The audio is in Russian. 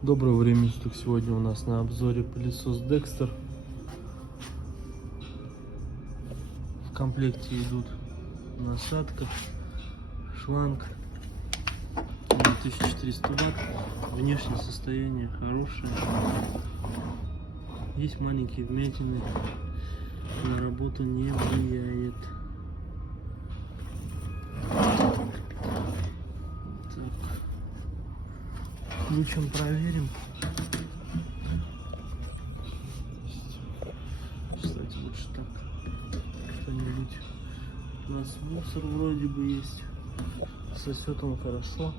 Доброго времени суток. Сегодня у нас на обзоре пылесос Dexter. В комплекте идут насадка, шланг, 1400 Вт. Внешнее состояние хорошее. Есть маленькие вмятины, на работу не влияет. Ключом проверим. Кстати, лучше так. Что-нибудь. У нас мусор вроде бы есть. Сосет он хорошо.